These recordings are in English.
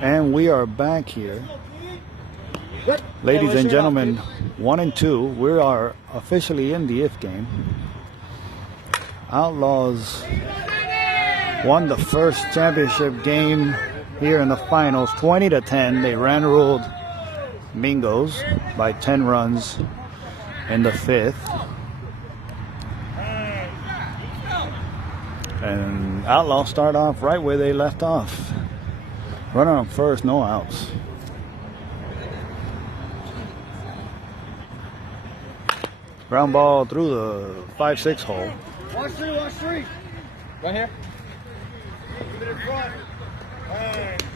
And we are back here. Ladies and gentlemen, 1 and 2. We are officially in the if game. Outlaws won the first championship game here in the finals, 20-10. They ran-ruled Mingos by 10 runs in the 5th. And Outlaws start off right where they left off. Runner on first, no outs. Ground ball through the 5-6 hole. 1-3. Right here.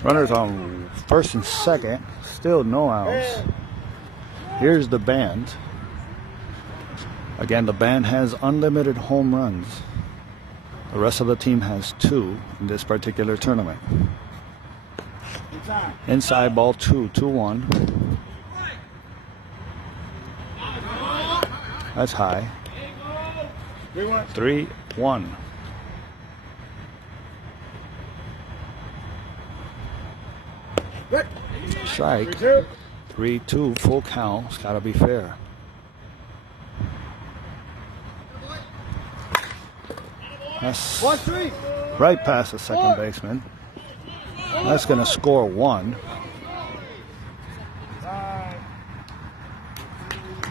Runners on first and second, still no outs. Here's the band. Again, the band has unlimited home runs. The rest of the team has 2 in this particular tournament. Inside ball 2-1. That's high. 3-1. Strike. 3-2, full count. It's got to be fair. That's right past the second baseman. That's going to score 1.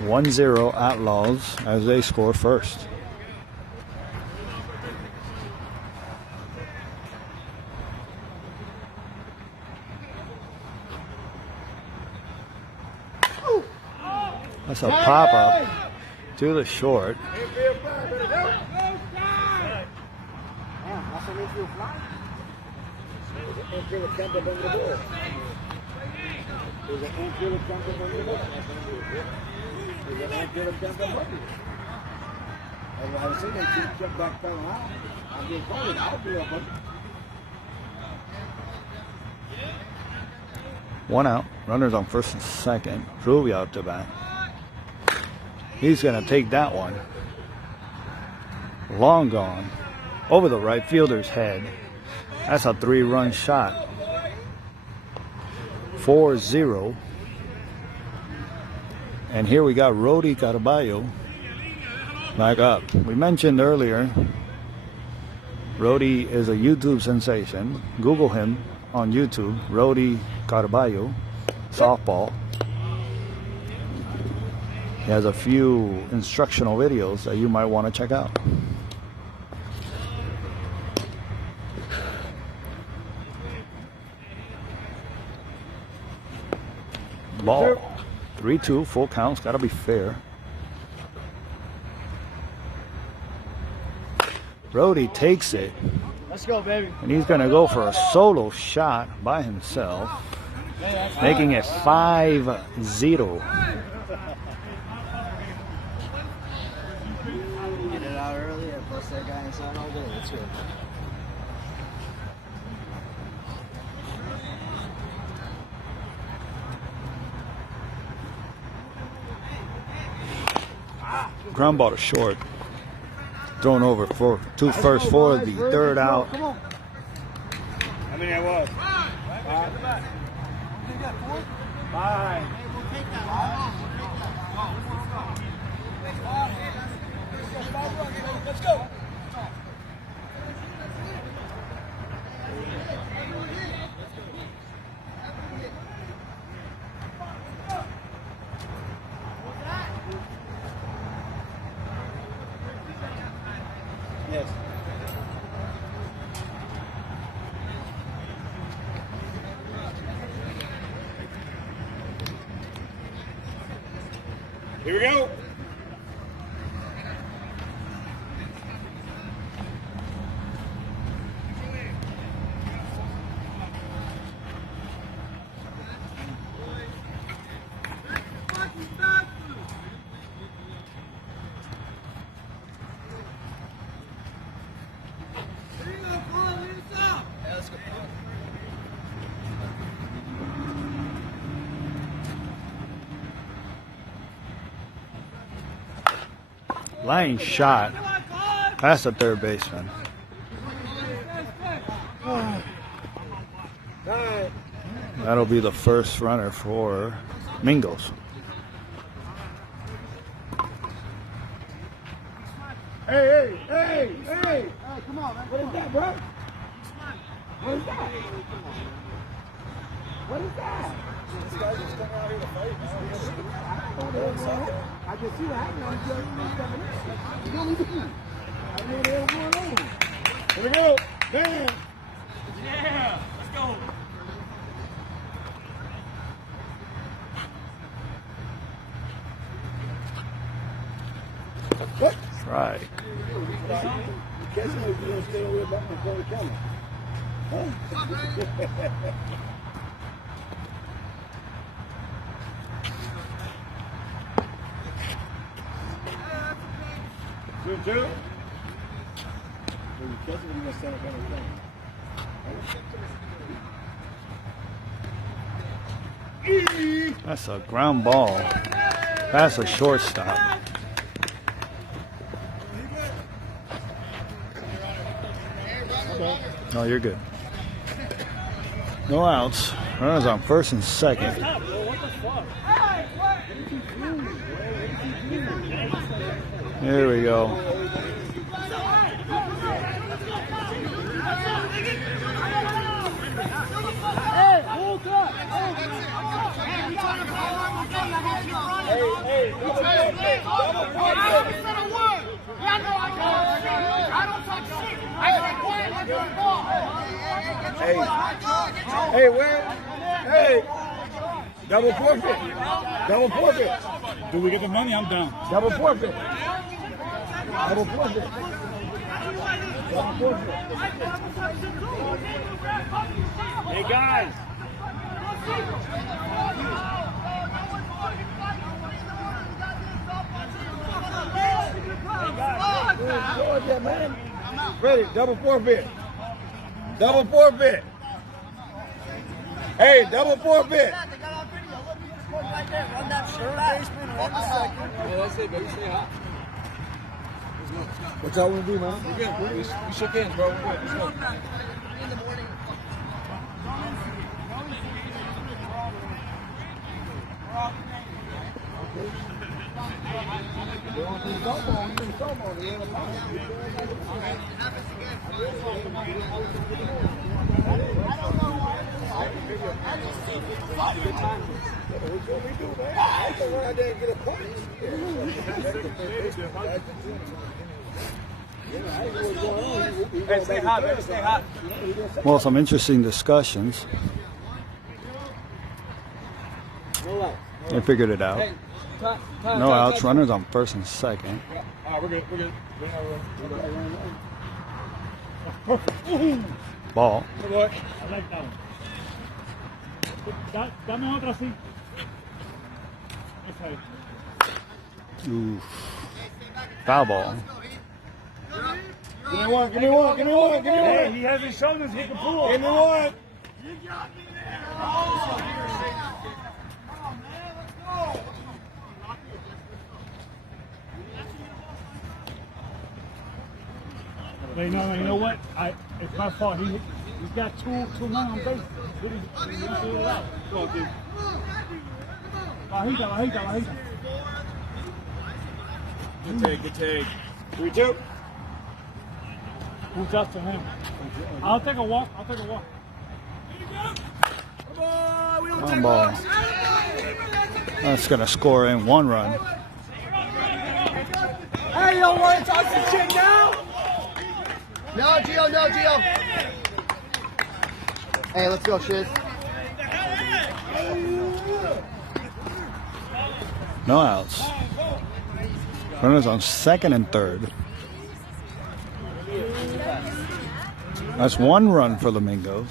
1-0 Outlaws as they score first. That's a pop-up to the short. One out. Runners on first and second. Rubio out to bat. He's going to take that one. Long gone. Over the right fielder's head. That's a 3-run shot. 4-0. And here we got Rody Caraballo back up. We mentioned earlier, Rody is a YouTube sensation. Google him on YouTube, Rody Caraballo, softball. He has a few instructional videos that you might want to check out. Ball. 3-2, full counts, got to be fair. Rody takes it. Let's go, baby. And he's going to go for a solo shot by himself, making it 5-0. Get it out early and plus that guy inside all day. Let's go. Ground ball to short. Thrown over for 2 first for the 3rd out. How many I was? 5. Let's go. Yes. Here we go. Line shot past the 3rd baseman. That'll be the first runner for Mingos. Hey, come on, man. What is that, bro? What is that? What is that? This guy just coming out here to fight. I can see that. You don't need to eat. I know they're going on. Here we go. Bam. Yeah, let's go. What? Right. Catch him if you don't stay over back in front of the camera. Huh? 2-2. So you catch him, you're going to stand up on the camera. That's a ground ball. That's a shortstop. No, you're good. No outs. Runners on first and second. There we go. Hey, where? Hey, double forfeit. Double forfeit. Do we get the money? I'm down. Double forfeit. Double forfeit. Double forfeit. Hey guys. Georgia, man. Ready, double forfeit. Double forfeit. Hey, double forfeit. What y'all want to do, man? We're good. We shook hands, bro. We're good. Let's go. Hey, stay hot, baby. Stay hot. Well, some interesting discussions. They figured it out. No outs. Runners on first and second. We're good. We're good. Ball. I like that one. Dame otra así. Esa es. Oof. Foul ball. Give me one, give me one, give me one, give me Hey, one. he has his shoulders. He can pull. Give me one. Wait, no, you know what? It's my fault. He's got two men on base. What is he threw it out? Go, dude. Bajita. Good take. 3-2. Who's up to him? I'll take a walk. One ball. That's going to score in one run. Hey, you don't want to talk some shit now? No, Gio. Hey, let's go, Shiz. No outs. Runners on second and third. That's one run for the Mingos.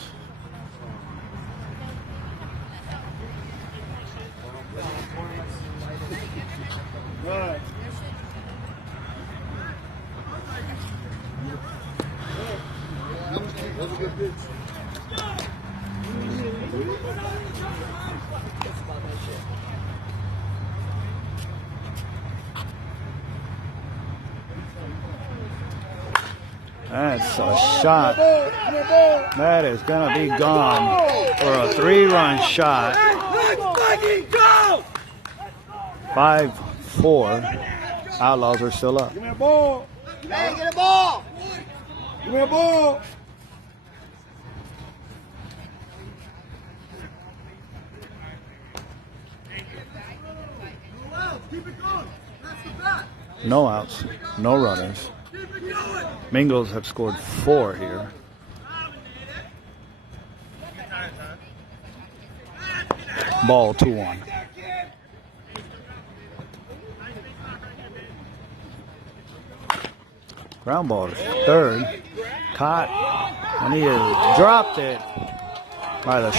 Right. That's a good pitch. That's a shot. That is going to be gone for a 3-run shot. 5-4. Outlaws are still up. Give me a ball. Hey, get a ball! Give me a ball. No outs, no runners. Mingos have scored 4 here. Ball 2-1. Ground ball to third. Caught, and he has dropped it by the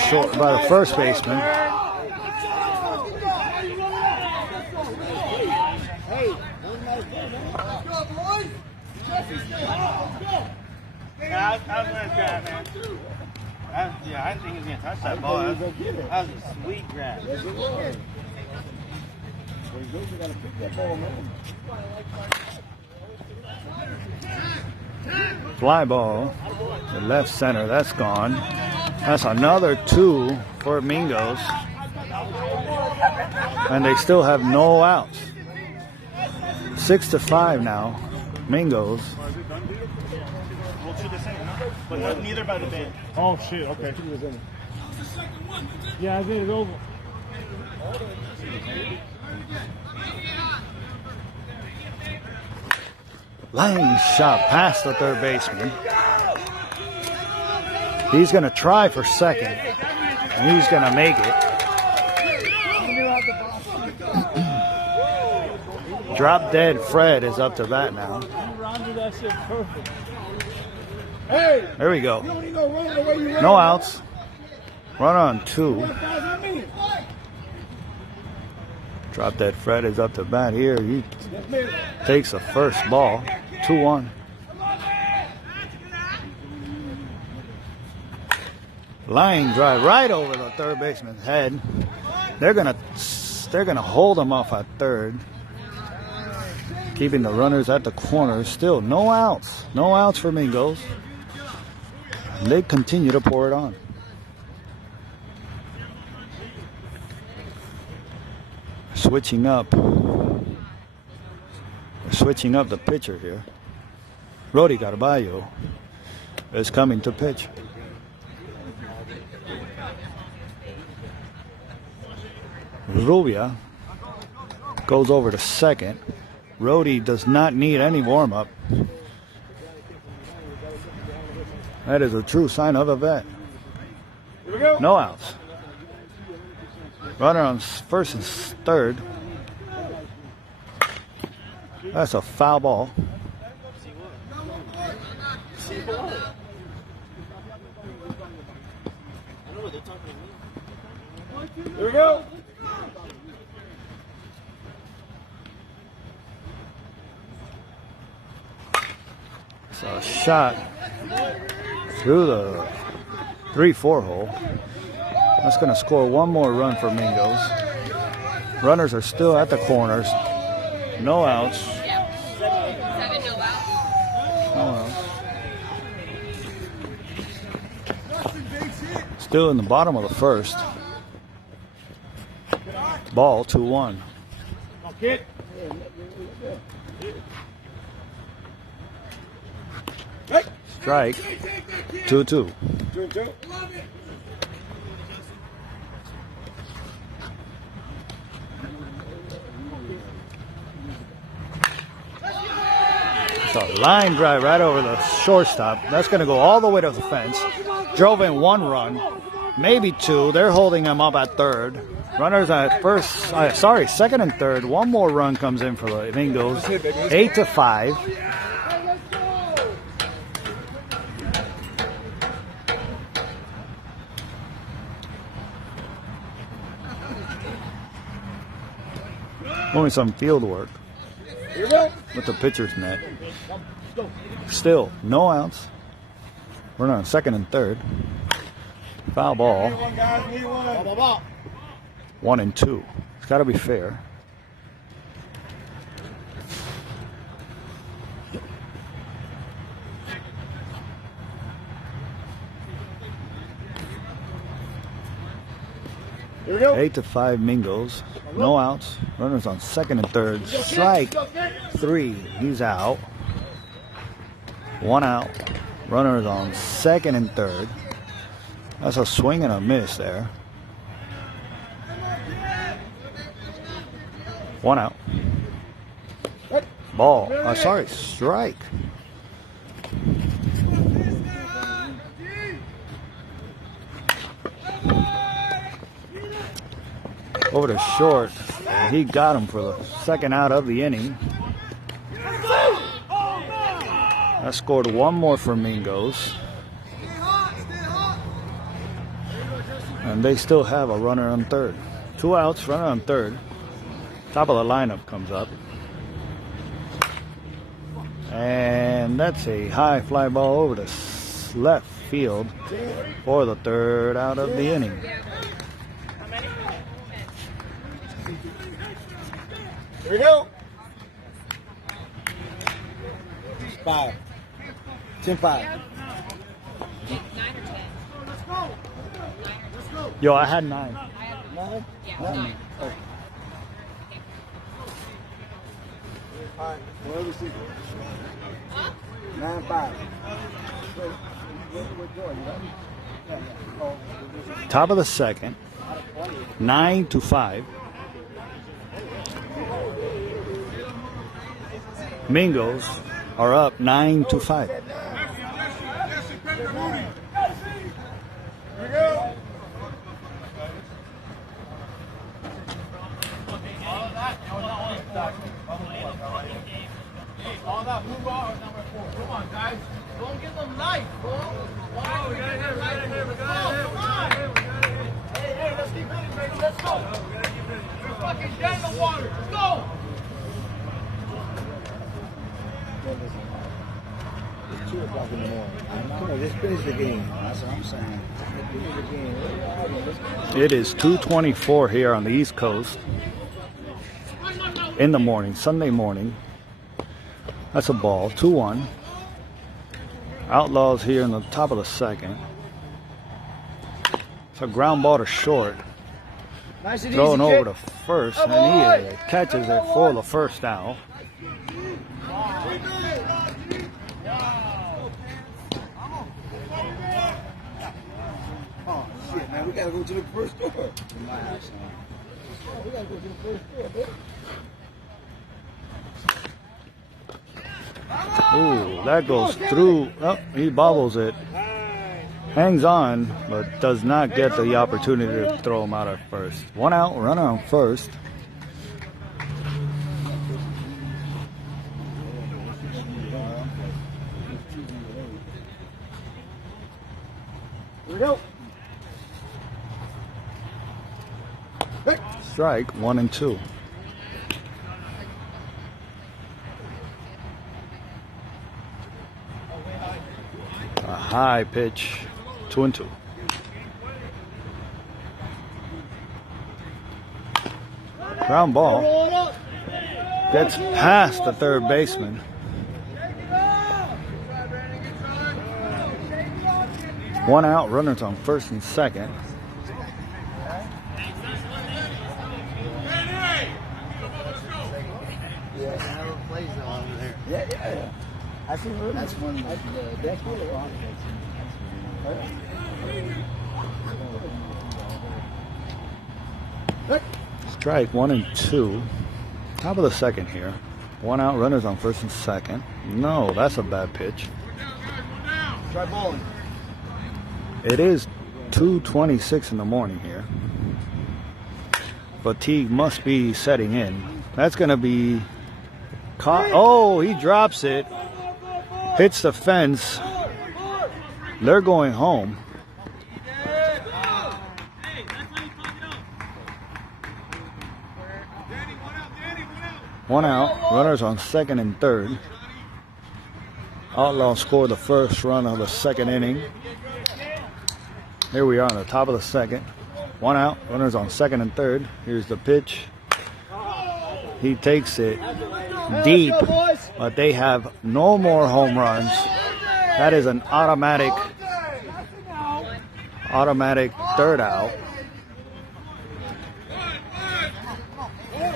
first baseman. I was going to grab, man. I didn't think he was going to touch that ball. That was a sweet grab. Fly ball to left center. That's gone. That's another 2 for Mingos. And they still have no outs. 6-5 now. Mingos. But neither by the band. Oh shit, okay. Yeah, I did it over. Line shot past the third baseman. He's going to try for second. And he's going to make it. Drop dead Fred is up to bat now. There we go. No outs. Run on 2. Drop dead Fred is up to bat here. He takes the first ball. 2-1. Line drive right over the third baseman's head. They're gonna hold him off at third. Keeping the runners at the corners. Still no outs. No outs for Mingos. They continue to pour it on. Switching up the pitcher here. Rody Carballo is coming to pitch. Rubia goes over to second. Rody does not need any warm-up. That is a true sign of a vet. No outs. Runner on first and third. That's a foul ball. Here we go. It's a shot through the 3-4 hole. That's going to score one more run for Mingos. Runners are still at the corners. No outs. 7 no outs. No outs. Still in the bottom of the first. Ball 2-1. Strike 2-2. 2-2. So line drive right over the shortstop. That's going to go all the way to the fence. Drove in 1 run, maybe 2. They're holding him up at third. Runners at second and third. One more run comes in for the Mingos. 8-5. Doing some field work with the pitcher's net. Still no outs. We're on second and third. Foul ball. 1-2. It's got to be fair. Here we go. 8-5 Mingos. No outs. Runners on second and third. Strike 3. He's out. 1 out. Runners on second and third. That's a swing and a miss there. 1 out. Ball. Sorry, strike. Over to short. He got him for the second out of the inning. That scored one more for Mingos. And they still have a runner on third. 2 outs, runner on third. Top of the lineup comes up. And that's a high fly ball over to left field for the third out of the inning. Here we go. 5. 10-5. 9 or 10? Yo, I had 9. I have 9? Yeah, 9. 9. Oh. All right. Where we see? 9-5. Top of the second. 9-5. Mingos are up 9-5. All that blue ball number 4. Come on, guys. Don't give them life, bro. Wow, we got him. Come on. Hey, let's keep hitting, baby. Let's go. We're fucking dead in the water. Let's go. It's 2 o'clock in the morning. Come on, just finish the game. That's what I'm saying. Finish the game. It is 2:24 here on the East Coast. In the morning, Sunday morning. That's a ball. 2-1. Outlaws here in the top of the second. It's a ground ball to short. Nice and Thrown easy, over kid. to first, and he catches it for the first out. Oh, shit, man. We got to go to the first store. In my house, man. Oh, we got to go to the first store, baby. Ooh, that goes through. Oh, he bobbles it. Hangs on, but does not get the opportunity to throw him out at first. 1 out, runner on first. Here we go. Strike 1 and 2. A high pitch, 2 and 2. Ground ball gets past the third baseman. One out, runners on first and second. Yeah. I see her. That's one. That's one. Strike 1 and 2. Top of the second here. 1 out, runners on first and second. No, that's a bad pitch. Try balling. It is 2:26 in the morning here. Fatigue must be setting in. That's going to be caught. Oh, he drops it. Hits the fence. They're going home. One out. Runners on second and third. Outlaws scored the first run of the second inning. Here we are on the top of the second. 1 out. Runners on second and third. Here's the pitch. He takes it deep, but they have no more home runs. That is an automatic third out.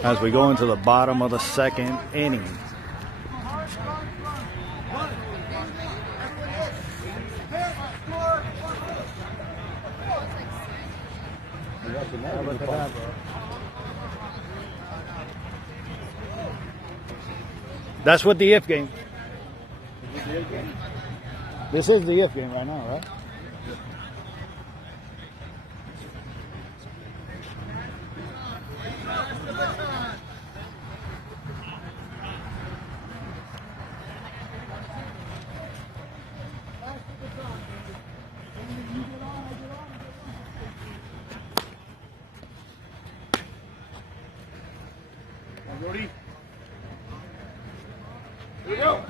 as we go into the bottom of the second inning. That's what the if game. This is the if game right now, right? Ready? Here we go.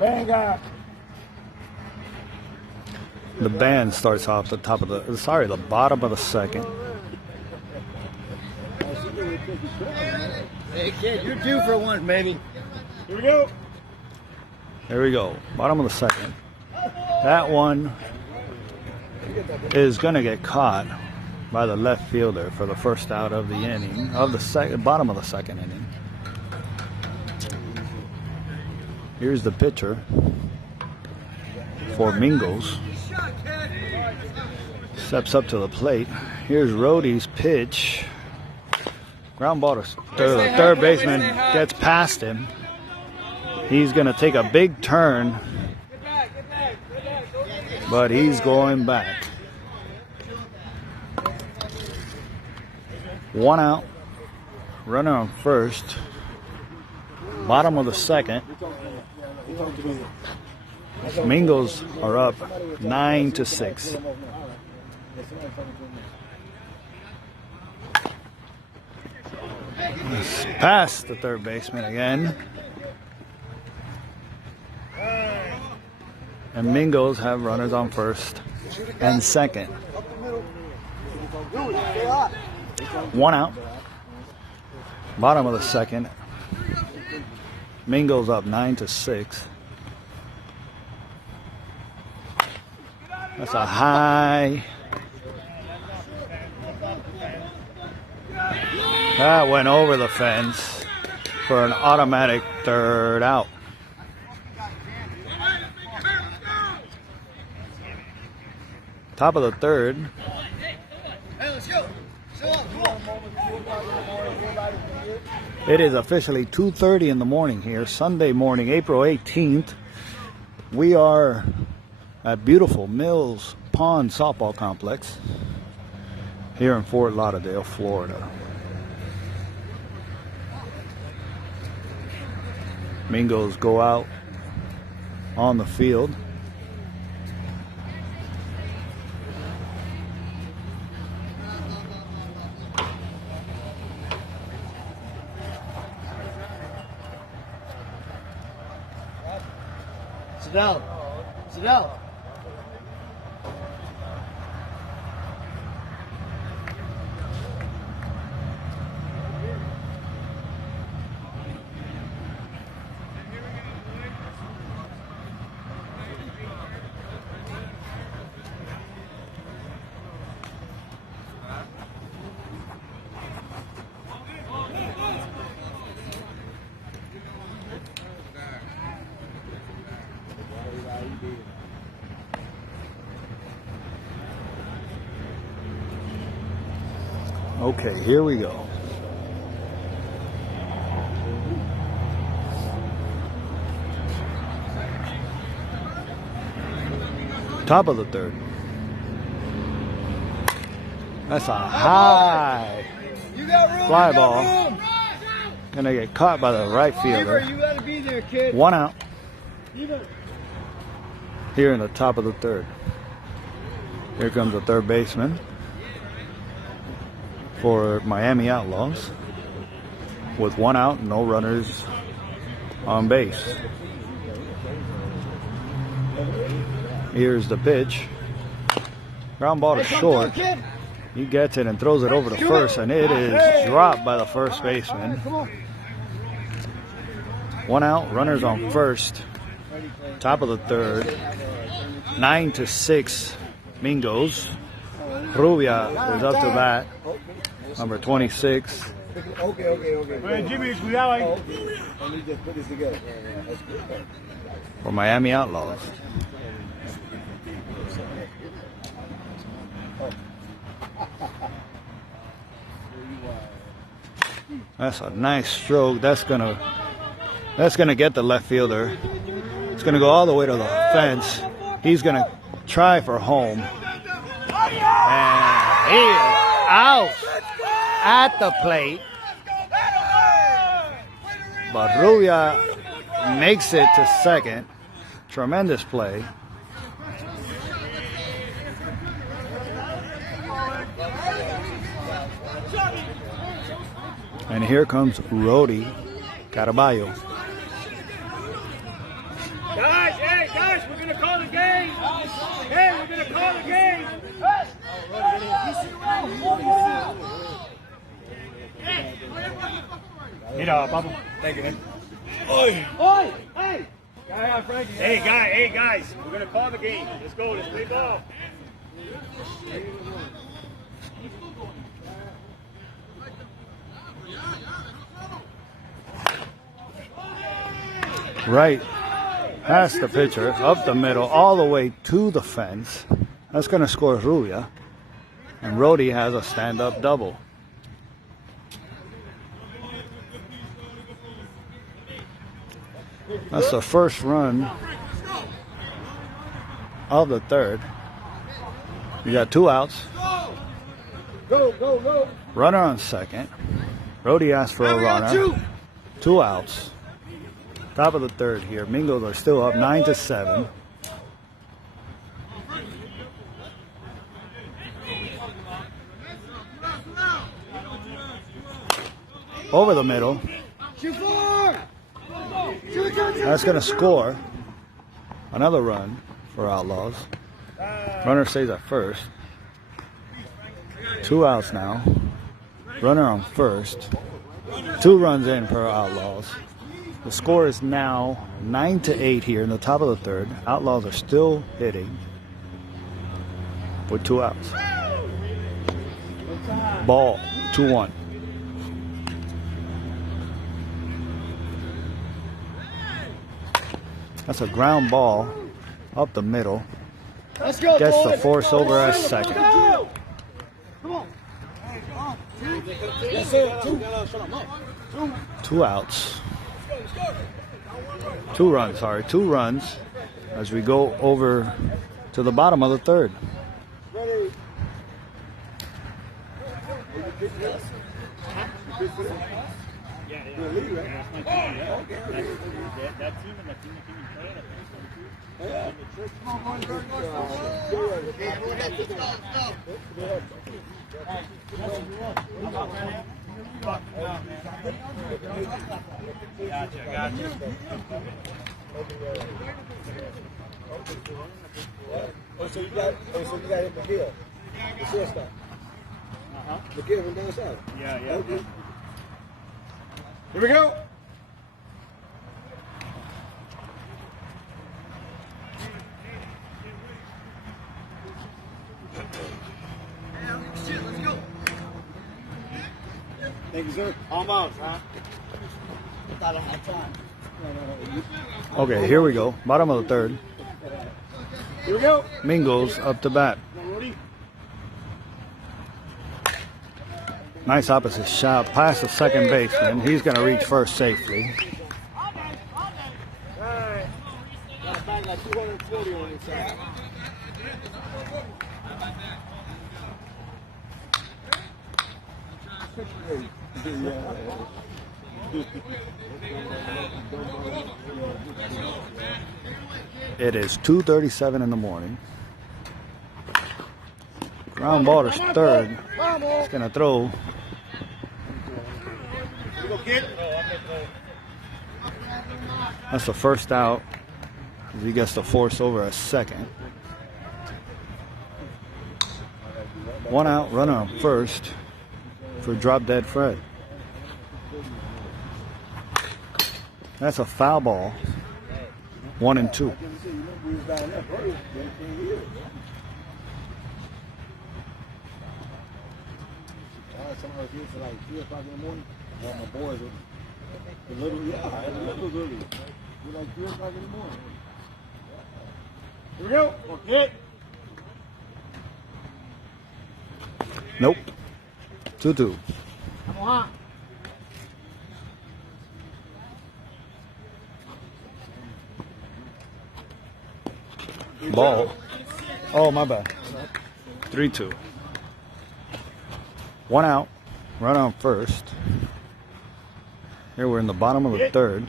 Bang out. The band starts off the top of the bottom of the second. Hey kid, you're due for one, baby. Here we go. There we go. Bottom of the second. That one is going to get caught by the left fielder for the first out of the inning, of the bottom of the second inning. Here's the pitcher for Mingos. Steps up to the plate. Here's Rhodey's pitch. Ground ball to third baseman gets past him. He's going to take a big turn, but he's going back. 1 out. Runner on first. Bottom of the second. Mingos are up 9-6. Past the third baseman again. And Mingos have runners on first and second. 1 out. Bottom of the second. Mingos up 9-6. That's a high. That went over the fence for an automatic third out. Top of the third. It is officially 2:30 in the morning here, Sunday morning, April 18th. We are at beautiful Mills Pond Softball Complex here in Fort Lauderdale, Florida. Mingos go out on the field. Sit down. Sit down. Okay, here we go. Top of the third. That's a high You got room. fly you got ball. room. Gonna get caught by the right Beaver, fielder. you gotta be there, kid. 1 out Beaver. here in the top of the third. Here comes the third baseman for Miami Outlaws with 1 out, no runners on base. Here's the pitch. Ground ball to Hey, come short. through, kid. He gets it and throws it over to first, and it is dropped by the first baseman. Come on. 1 out, runners on first. Top of the third. 9-6. Mingos. Rubia is up to bat. Number 26. Oye, Jimmy, cuidado ahí. Let me just put this together. That's good. For Miami Outlaws. That's a nice stroke. That's gonna get the left fielder. It's gonna go all the way to the fence. He's gonna try for home. And he is out at the plate. But Rubia makes it to second. Tremendous play. And here comes Rody Caraballo. Guys, hey, guys, we're going to call the game. Hey, we're going to call the game. Mira, vamos. Thank you, man. Oi! Oi! Hey! Hey, guys, we're going to call the game. Let's go, let's play ball. Right past the pitcher, up the middle, all the way to the fence. That's going to score Rubia. And Rody has a stand-up double. That's the first run of the third. You got 2 outs. Go. Runner on second. Rody asked for a runner. 2 outs. Top of the third here. Mingos are still up 9-7. Over the middle. That's going to score another run for Outlaws. Runner stays at first. 2 outs now. Runner on first. 2 runs in per Outlaws. The score is now 9-8 here in the top of the third. Outlaws are still hitting with 2 outs. Ball, 2-1. That's a ground ball up the middle. Let's go, Gets the boys. force over at second. Come on. Yes, sir. 2 outs. 2 runs, sorry. 2 runs as we go over to the bottom of the third. Ready. Gotcha. So you got him McGill. The shortstop. McGill from down south. Yeah. Okay. Here we go. Thank you, sir. Almost, huh? I don't have time. Okay, here we go. Bottom of the third. Here we go. Mingos up to bat. Nice opposite shot past the second baseman. He's going to reach first safely. Alright. Got back like 240 on this side. It is 2:37 in the morning. Ground ball to third. He's going to throw. That's the first out. He gets the force over a second. 1 out, runner on first for drop dead Fred. That's a foul ball. 1-2. last time I was here till like 3 o'clock in the morning. All my boys were literally, yeah, literally. We're like 3 o'clock in the morning. Here we go. Okay. Nope. 2-2. Vamos a. Ball. Oh, my bad. 3-2. 1 out. Run on first. Here we're in the bottom of the third.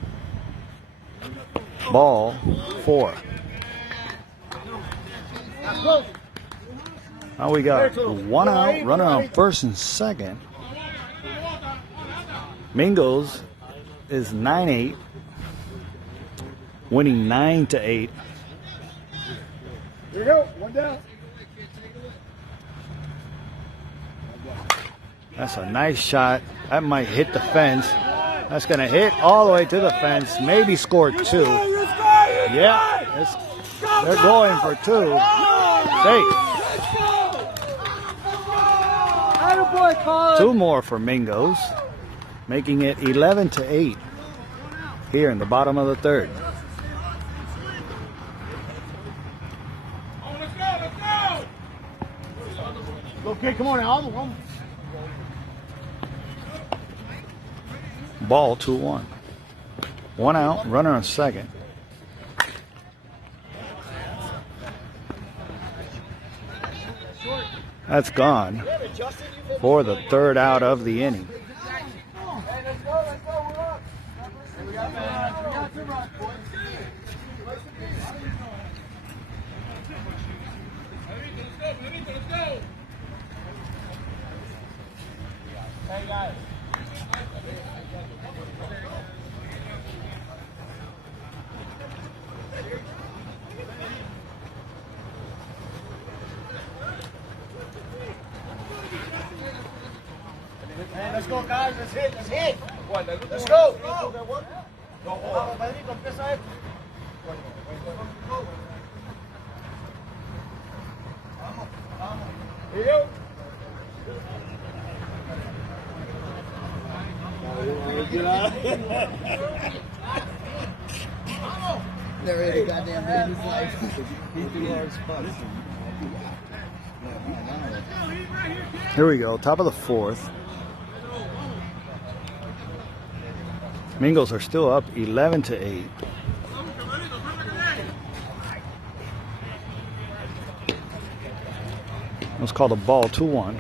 Ball 4. Now we got 1 out. Runner on first and second. Mingos is 9-8. Winning 9-8. Here we go. 1 down. That's a nice shot. That might hit the fence. That's going to hit all the way to the fence. Maybe score 2. Yeah, they're going for 2. Safe. 2 more for Mingos, making it 11-8 here in the bottom of the third. Okay, come on now. Almost. Ball 2-1. 1 out, runner on second. That's gone for the third out of the inning. Hey guys. Hey, let's go, guys. Let's hit. Let's hit. Let's go. Vamos, Pedrito, empieza esto. Here you Never had a goddamn day in his life. Here we go, top of the fourth. Mingos are still up 11-8. Let's call the ball 2-1.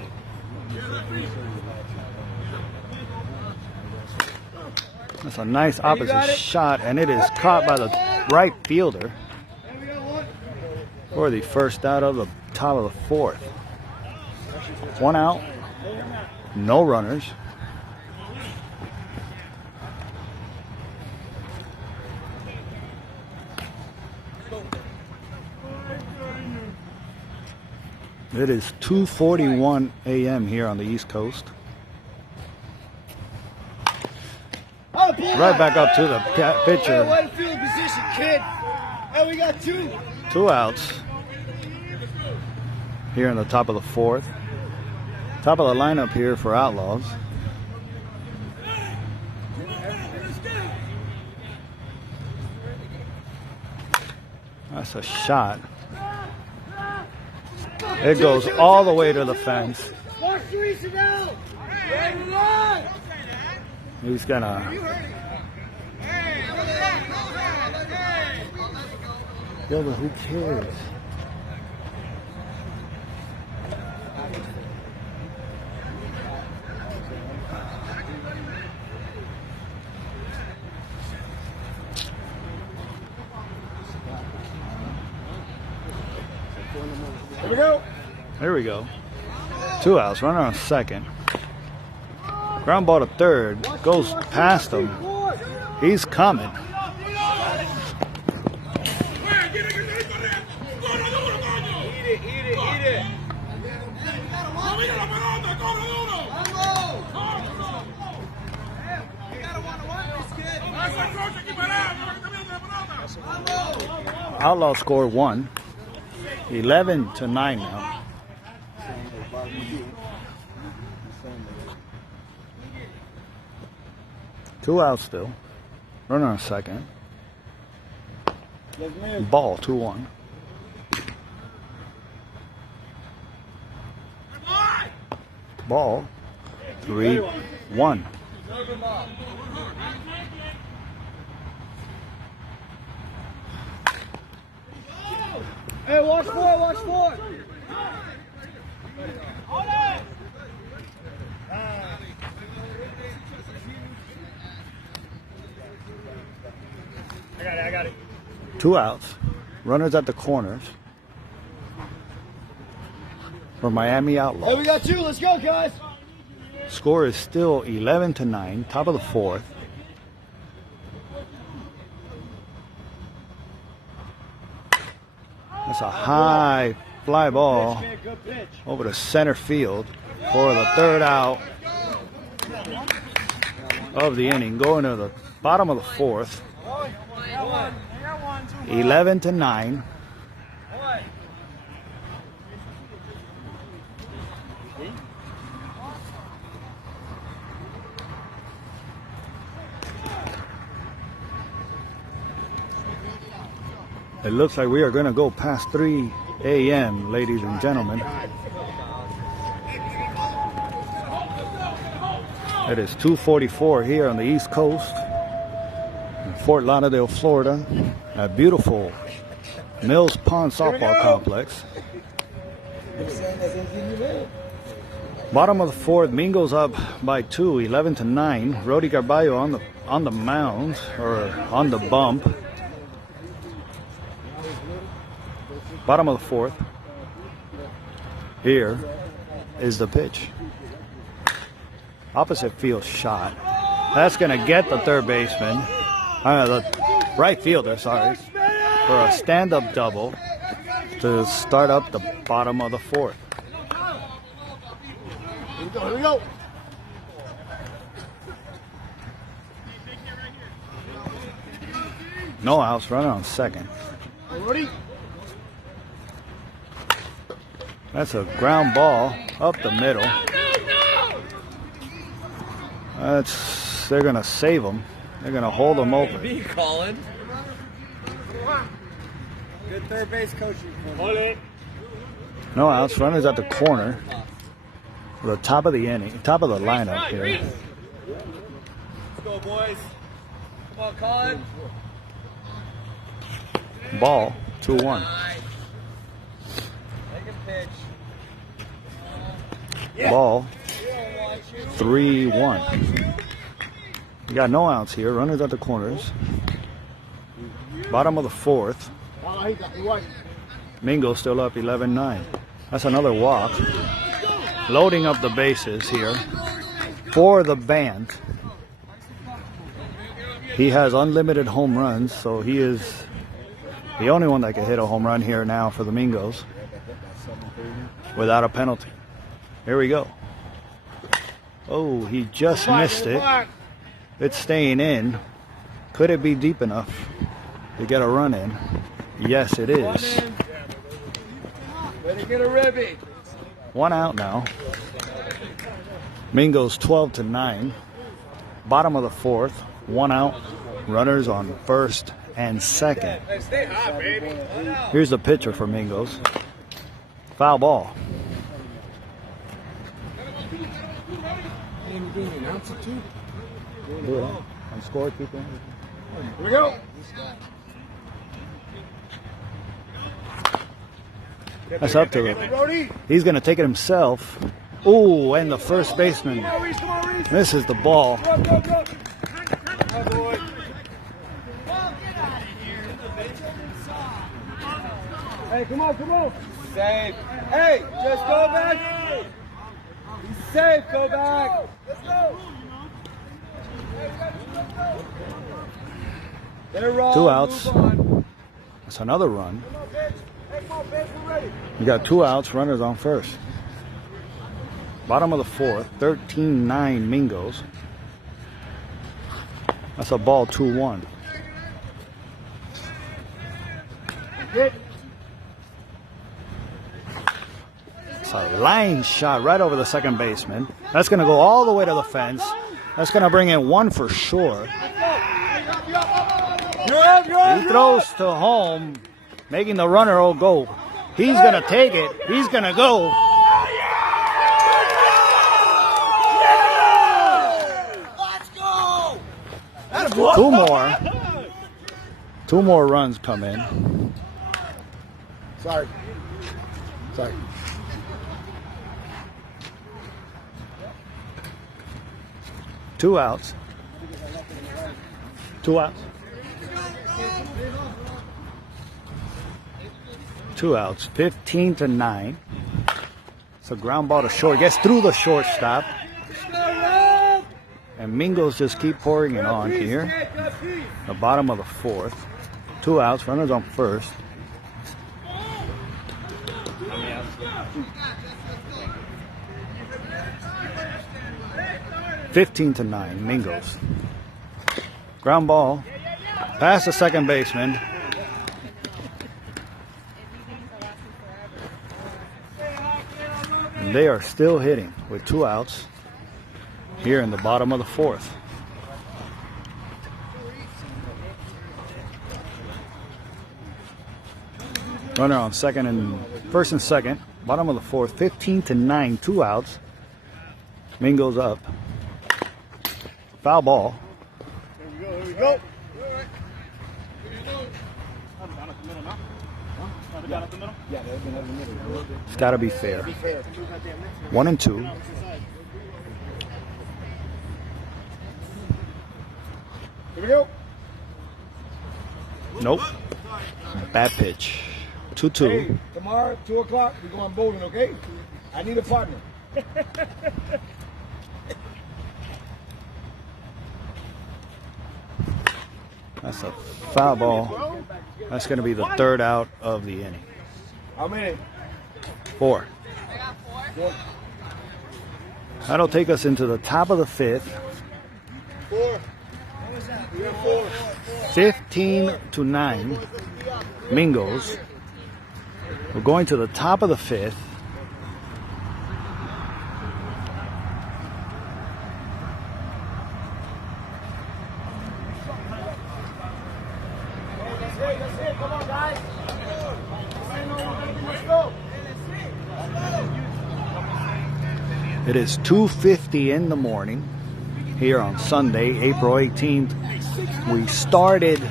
That's a nice opposite shot, and it is caught by the right fielder for the first out of the top of the fourth. 1 out, no runners. It is 2:41 a.m. here on the East Coast. Right back up to the pitcher. One field position, kid. And we got 2. 2 outs here in the top of the fourth. Top of the lineup here for Outlaws. That's a shot. It goes all the way to the fence. He's gonna. Yeah, but who cares? Here we go. Here we go. 2 outs, runner on second. Ground ball to third, goes past him. He's coming. Outlaw score 1. 11-9 now. 2 outs still. Runner on second. Yes, man. Ball 2-1. Ball 3-1. Hey, watch four, watch four. I got it. 2 outs. Runners at the corners. For Miami Outlaws. Hey, we got 2. Let's go, guys. Score is still 11-9. Top of the 4th. That's a high fly ball over to center field for the 3rd out of the inning. Going to the bottom of the 4th. 11-9. It looks like we are going to go past 3 a.m., ladies and gentlemen. It is 2:44 here on the East Coast, in Fort Lauderdale, Florida, at beautiful Mills Pond Softball Complex. Bottom of the 4th, Mingos up by 2, 11-9. Rody Carballo on the mound, or on the bump. Bottom of the 4th. Here is the pitch. Opposite field shot. That's going to get the 3rd baseman, the right fielder, sorry, for a stand-up double to start up the bottom of the 4th. Here we go. No outs, runner on second. Ready? That's a ground ball up the middle. They're going to save him. They're going to hold him open. B, Colin. Good 3rd base coaching. Hold it. No outs, runners at the corner. The top of the inning, top of the lineup here. Let's go, boys. Come on, Colin. Ball 2-1. Take a pitch. Ball 3-1. We got no outs here. Runners at the corners. Bottom of the 4th. Mingo still up 11-9. That's another walk. Loading up the bases here for the band. He has unlimited home runs, so he is the only one that can hit a home run here now for the Mingos without a penalty. Here we go. Oh, he just missed it. It's staying in. Could it be deep enough to get a run in? Yes, it is. Ready, get a ribby. 1 out now. Mingos 12-9. Bottom of the 4th. 1 out. Runners on 1st and 2nd. Hey, stay hot, baby. Here's the pitcher for Mingos. Foul ball. Do it. On score, keep it. Here we go. That's up to him. He's going to take it himself. Ooh, and the first baseman misses the ball. Hey, come on, come on. Safe. Hey, just go back. He's safe, go back. Let's go. 2 outs. That's another run. We got 2 outs, runners on 1st. Bottom of the 4th, 13-9 Mingos. That's a ball 2-1. It's a line shot right over the second baseman. That's going to go all the way to the fence. That's going to bring in one for sure. You're up, you're up, He throws to home, making the runner go. He's going to take it. He's going to go. Let's go! Two more runs come in. Sorry. 2 outs. 2 outs. 2 outs. 15-9. It's a ground ball to short. Gets through the shortstop. And Mingos just keep pouring it on here. The bottom of the 4th. 2 outs. Runners on first. (15-9). Mingos. Ground ball. Past the second baseman. And they are still hitting with 2 outs here in the bottom of the 4th. Runner on first and second, bottom of the 4th, 15-9, 2 outs. Mingos up. Foul ball. Here we go. Yeah, they've been in the middle. It's got to be fair. 1 and 2. Here we go. Nope. Bad pitch. 2-2. Hey, tomorrow, 2 o'clock, we're going bowling, okay? I need a partner. That's a foul ball. That's going to be the 3rd out of the inning. How many? 4. That'll take us into the top of the 5th. 4. 15-9. Mingos. We're going to the top of the 5th. Come on, guys. It is 2:50 in the morning here on Sunday, April 18th. We started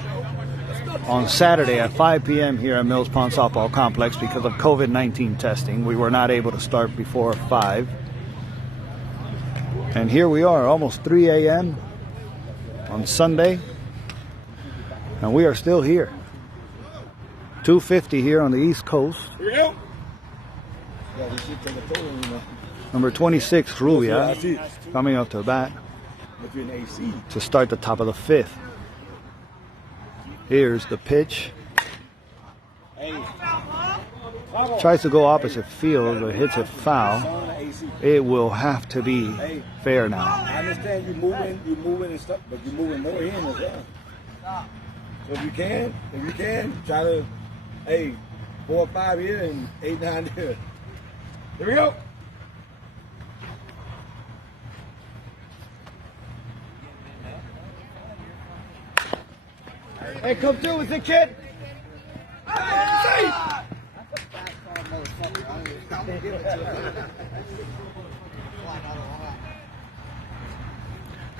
on Saturday at 5 p.m. here at Mills Pond Softball Complex because of COVID-19 testing. We were not able to start before 5. And here we are, almost 3 a.m. on Sunday. And we are still here. 2:50 here on the East Coast. Yeah, we should take a total, you know. Number 26, Rubia, coming up to bat If you're in AC. to start the top of the 5th. Here's the pitch. Tries to go opposite field, but hits it foul. It will have to be fair now. I understand you're moving and stuff, but you're moving more in as well. So if you can, try to, 4 or 5 here and 8, 9 there. Here we go. Hey, come through with the kid.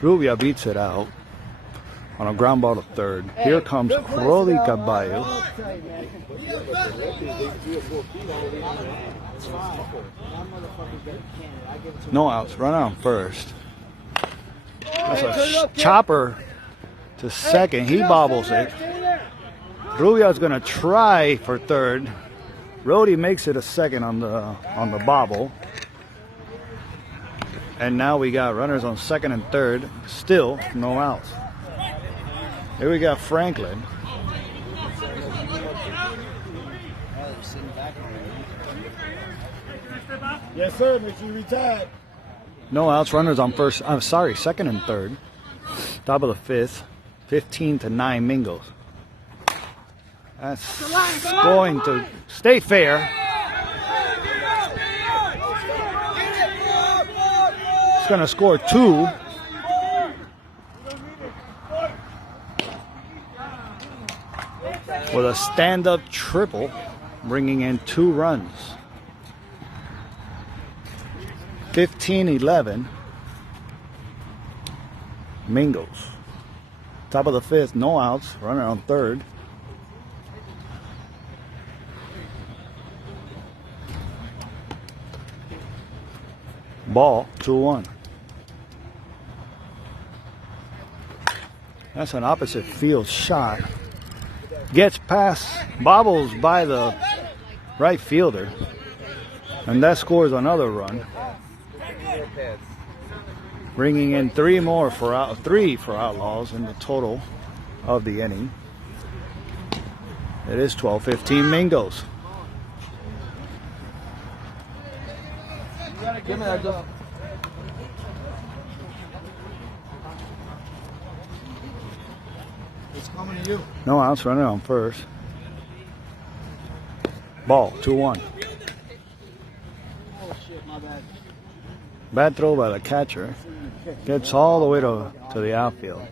Rubia beats it out on a ground ball to 3rd. Here comes Crowley Caballo. No outs. Run on first. That's a chopper to second. He bobbles it. Rubia's going to try for 3rd. Rhodey makes it a second on the bobble. And now we got runners on 2nd and 3rd. Still no outs. Here we got Franklin. Yes, sir, but you retired. No outs. Runners on 2nd and 3rd. Top of the 5th. 15-9 Mingos. That's going to stay fair. It's going to score 2. with a stand-up triple, bringing in 2 runs. 15-11. Mingos. Top of the 5th, no outs, runner on 3rd. Ball, 2-1. That's an opposite field shot. Gets past, bobbles by the right fielder, and that scores another run, bringing in 3 for Outlaws in the total of the inning. It is 12-15 Mingos. It's coming to you. No outs, runner on 1st. Ball, 2-1. Oh shit, my bad. Bad throw by the catcher. Gets all the way to the outfield.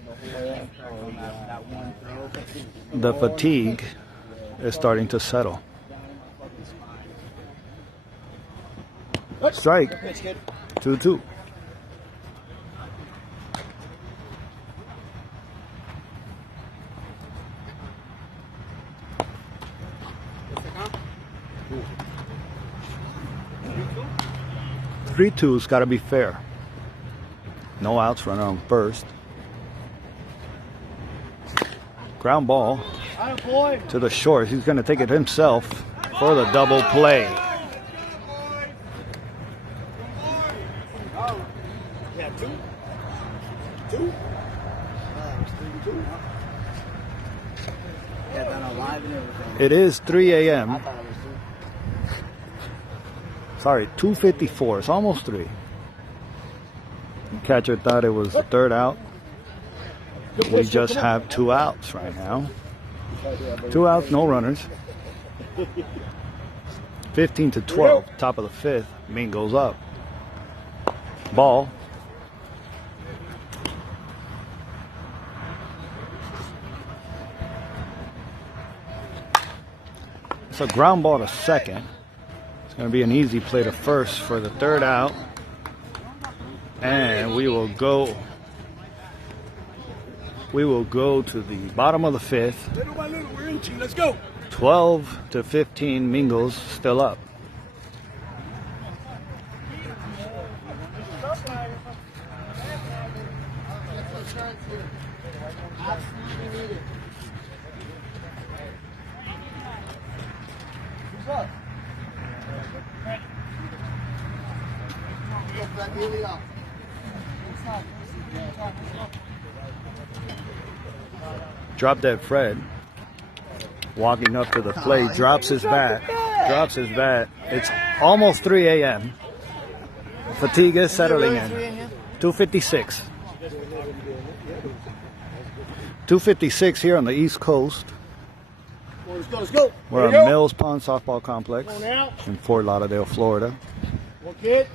The fatigue is starting to settle. Strike. 2-2. Three two's got to be fair. No outs, runner on 1st. Ground ball to the short. He's going to take it himself for the double play. It is 3 a.m. Sorry, 2:54. It's almost 3. Catcher thought it was the 3rd out. We just have 2 outs right now. 2 outs, no runners. 15-12, top of the 5th. Mingos up. Ball. It's a ground ball to second. It's going to be an easy play to 1st for the 3rd out. And we will go to the bottom of the 5th. Little by little, we're inching. Let's go. 12-15, Mingos still up. Drop dead Fred. Walking up to the plate, drops his bat. It's almost 3 a.m. Fatigue is settling in. 2:56. 2:56 here on the East Coast. Let's go. We're at Mills Pond Softball Complex in Fort Lauderdale, Florida. One kid.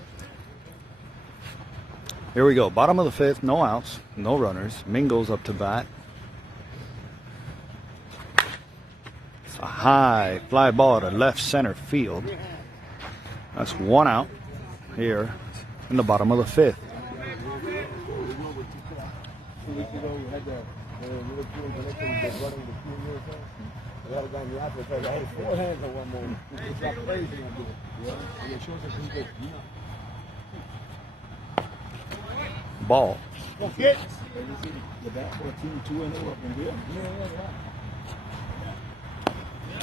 Here we go. Bottom of the 5th, no outs, no runners. Mingos up to bat. It's a high fly ball to left center field. That's 1 out here in the bottom of the 5th. Ball.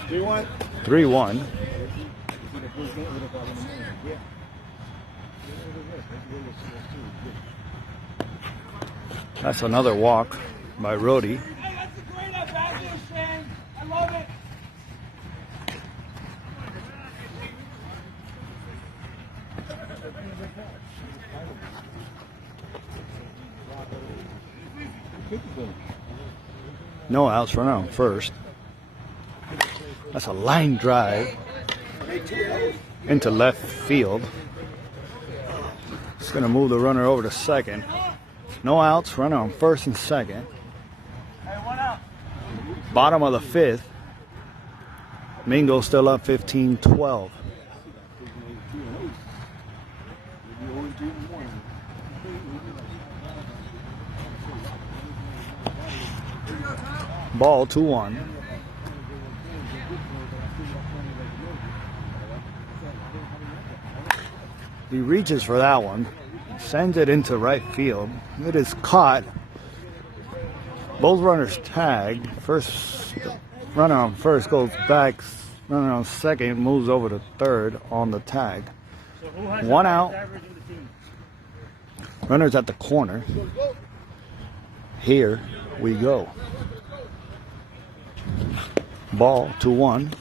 3-1. That's another walk by Rhodey. No outs, runner on 1st. That's a line drive into left field. It's going to move the runner over to 2nd. No outs, runner on 1st and 2nd. Bottom of the 5th. Mingos still up 15-12. Ball 2-1. He reaches for that one, sends it into right field. It is caught. Both runners tagged. First runner on first goes back. Runner on second moves over to third on the tag. So who has One the out. highest average in the team? Runner's at the corner. Here we go. Ball 2-1.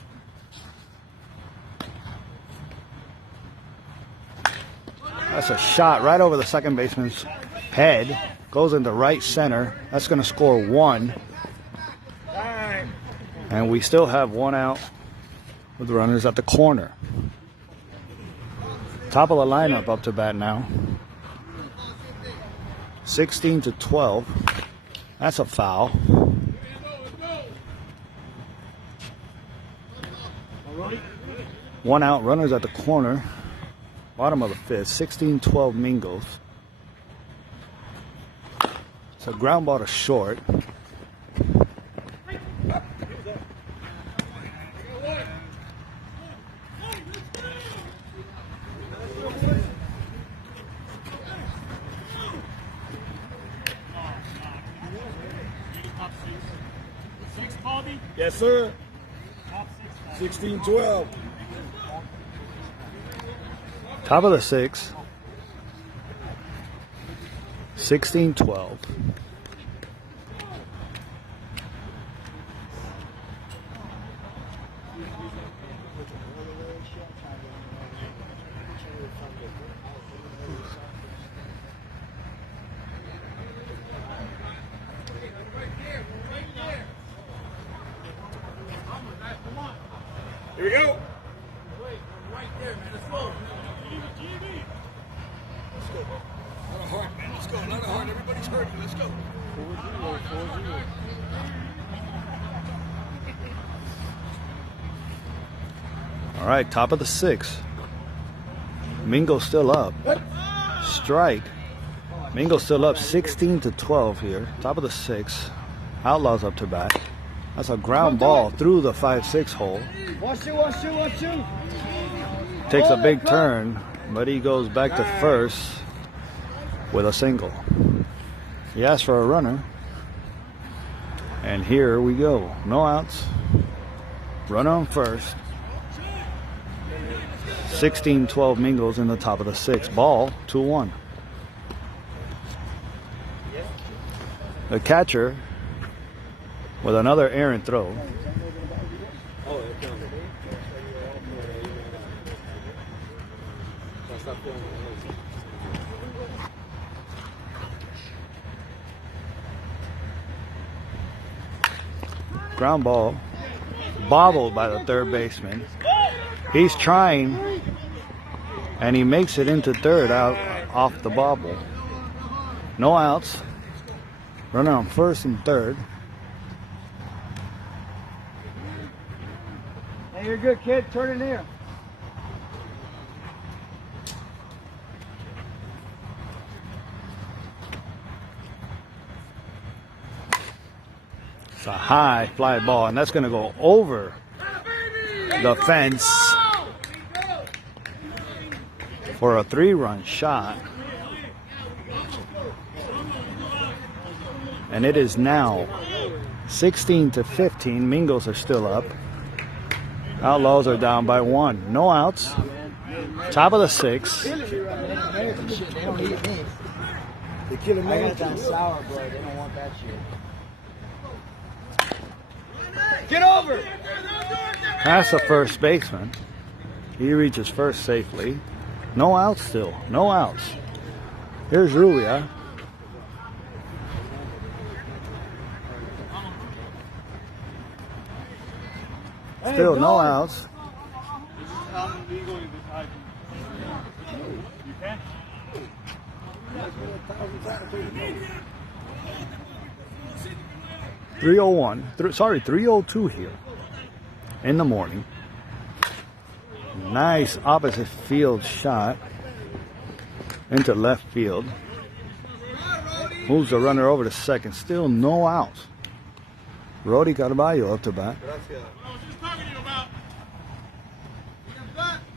That's a shot right over the second baseman's head. Goes into right center. That's going to score 1. And we still have 1 out with the runners at the corner. Top of the lineup up to bat now. 16-12. That's a foul. 1 out, runners at the corner. Bottom of the 5th, 16-12 Mingos. It's a ground ball to short. Yes, sir. 16-12. Top of the 6th. 16-12. Here we go. Right there, man. Let's go. Not a heart, man. Let's go. Not a heart. Everybody's hurting. Let's go. All right, top of the 6th. Mingo still up. Strike. Mingo still up 16-12 here. Top of the 6th. Outlaws up to bat. That's a ground ball through the 5-6 hole. Watch you. Takes a big turn, but he goes back to first with a single. He asked for a runner. And here we go. No outs. Runner on first. 16-12 Mingos in the top of the 6th. Ball 2-1. The catcher with another errant throw. Ground ball bobbled by the third baseman. He's trying, and he makes it into third out off the bobble. No outs. Runner on first and third. Hey, you're good, kid. Turn it here. It's a high fly ball, and that's going to go over the fence for a 3-run shot. And it is now 16-15. Mingos are still up. Outlaws are down by 1. No outs. Top of the 6th. They don't eat me. They kill a I got man. it down sour, bro. They don't want that shit. Get over. That's the first baseman. He reaches first safely. No outs still. No outs. Here's Rubia. Still no outs. You can? 302 here in the morning. Nice opposite field shot into left field. Moves the runner over to second. Still no outs. Rody Carballo up to bat.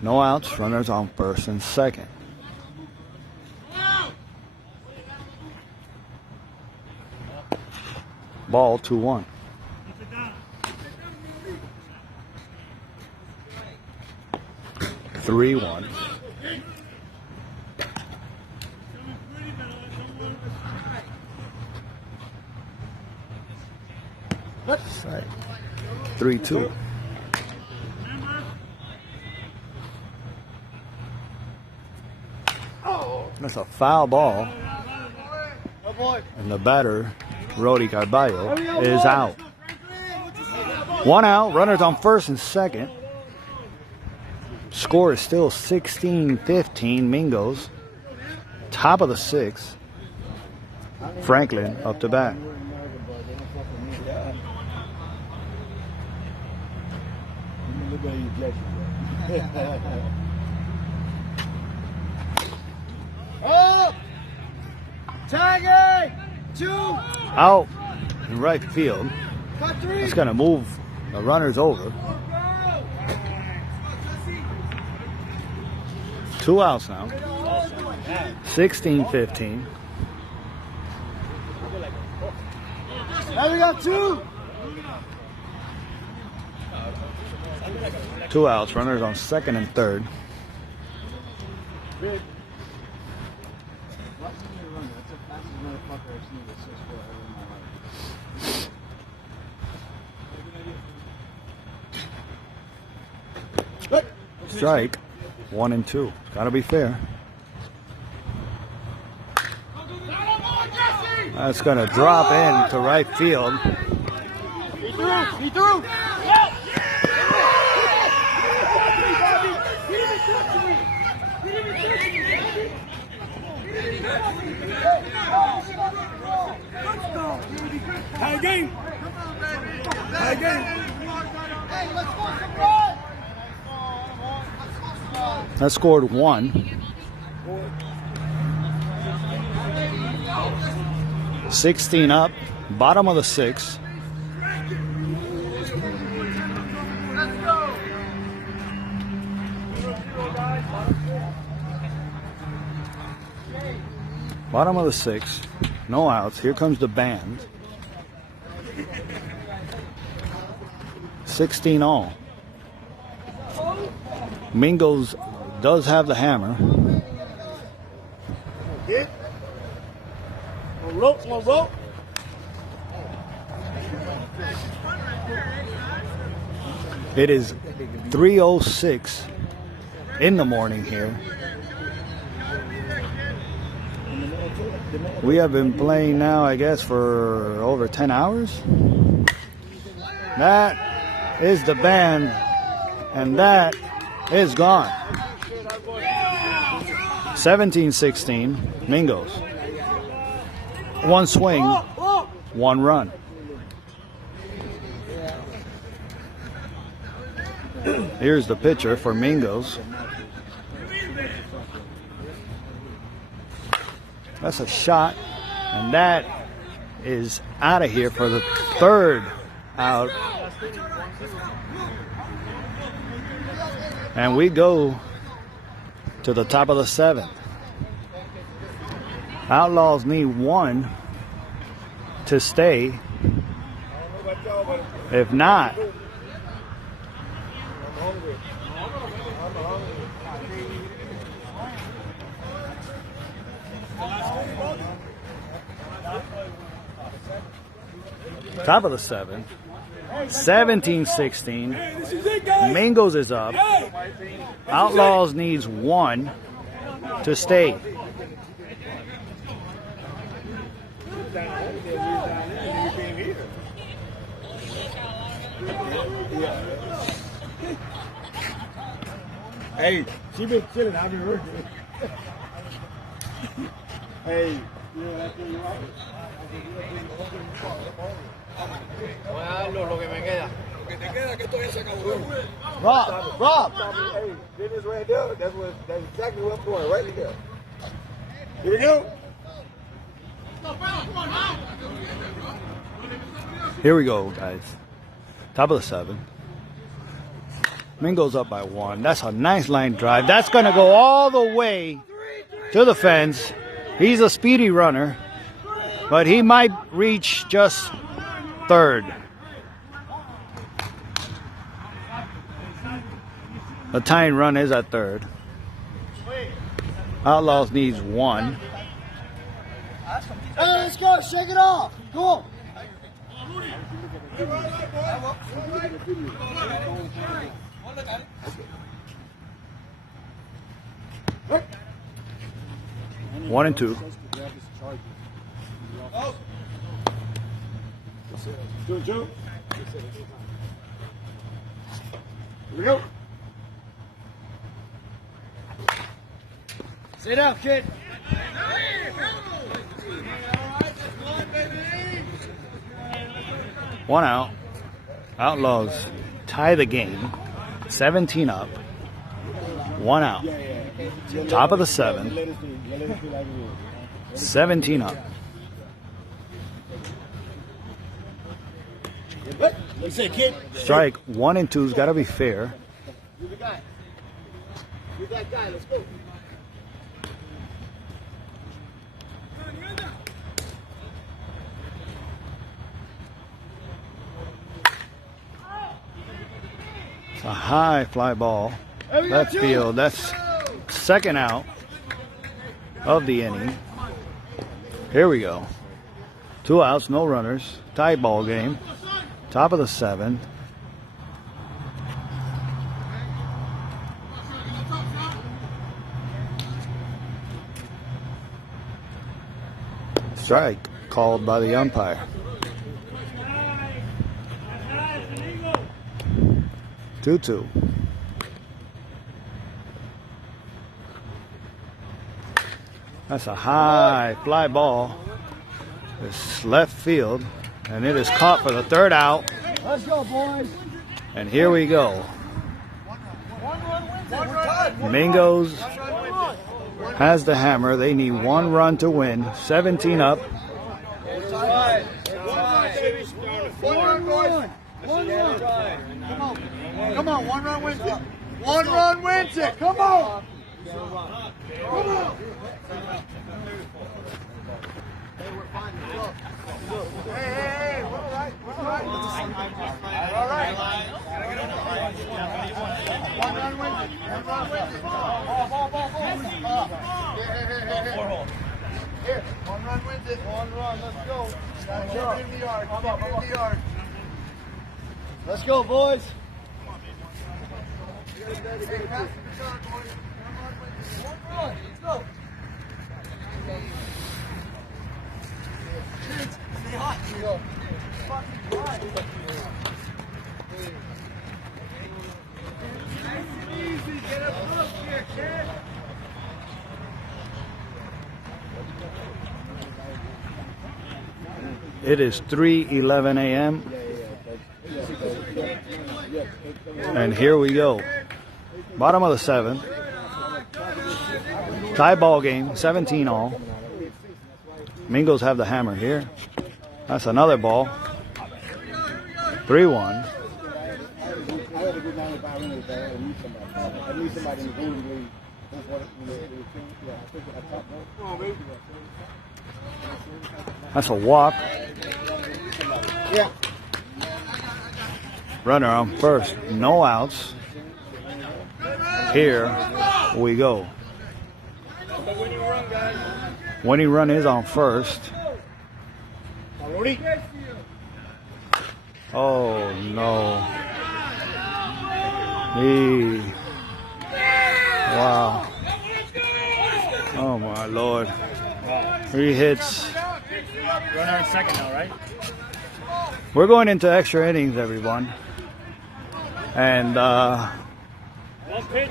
No outs. Runners on first and second. Ball 2-1. Three one. Right. 3-2. That's a foul ball. And the batter, Rody Carballo, is out. One out. Runners on first and second. Score is still 16-15 Mingos. Top of the sixth. Franklin up to bat. Oh! Tagging! 2! Out in right field. Cut 3! It's going to move the runners over. 2 outs now. 16-15. Now we got 2! 2 outs. Runners on second and third. Strike. 1 and 2. Gotta be fair. That's gonna drop in to right field. He threw! Tie game. Tie game. Hey, let's go, some run! That scored 1. 16 up, bottom of the 6th. Bottom of the 6th. No outs. Here comes the band. 16 all. Mingos does have the hammer. Rope. It is 3:06 in the morning here. We have been playing now, I guess, for over 10 hours. That is the band, and that is gone. 17-16, Mingos. 1 swing, 1 run. Here's the pitcher for Mingos. That's a shot, and that is out of here for the 3rd out. And we go to the top of the 7th. Outlaws need 1 to stay. If not, top of the 7th. 17-16. Mingos is up. Outlaws needs 1 to stay. Hey, she been chilling. I've been working. Hey, Voy a darlo lo que me queda. Rob. Hey, this right there. That's exactly what I'm doing right there. Here we go. Here we go, guys. Top of the 7. Mingo's up by 1. That's a nice line drive. That's going to go all the way to the fence. He's a speedy runner, but he might reach just 3rd. The tying run is at 3rd. Outlaws needs 1. Hey, let's go. Shake it off. Go. One and 2. Two. Here we go. Sit down, kid. One out. Outlaws tie the game. 17 up. 1 out. Top of the 7. 17 up. You say, kid. Strike 1 and 2's got to be fair. You the guy. You that guy. Let's go. It's a high fly ball. Left field. That's 2nd out of the inning. Here we go. 2 outs, no runners. Tie ball game. Top of the 7. Strike called by the umpire. 2-2. That's a high fly ball. It's left field, and it is caught for the 3rd out. Let's go, boys. And here we go. Mingos has the hammer. They need 1 run to win. 17 up. 1 run. Come on, 1 run wins it. 1 run wins it. Come on. Come on. Hey, we're all right. We're all right. We're all right. 1 run wins it. 1 run wins it. Ball. Here, 1 run wins it. 1 run. Let's go. Keep it in the yard. Keep it in the yard. Let's go, boys. Let's go. Stay hot. Easy. Get up close here, kid. It is 3:11 a.m. And here we go. Bottom of the 7th. Tie ball game, 17 all. Mingos have the hammer here. That's another ball. 3-1. That's a walk. Yeah. Runner on first. No outs. Here we go. Winning run is on first. Oh no. Wow. Oh my Lord. 3 hits. Runner in 2nd now, right? We're going into extra innings, everyone. And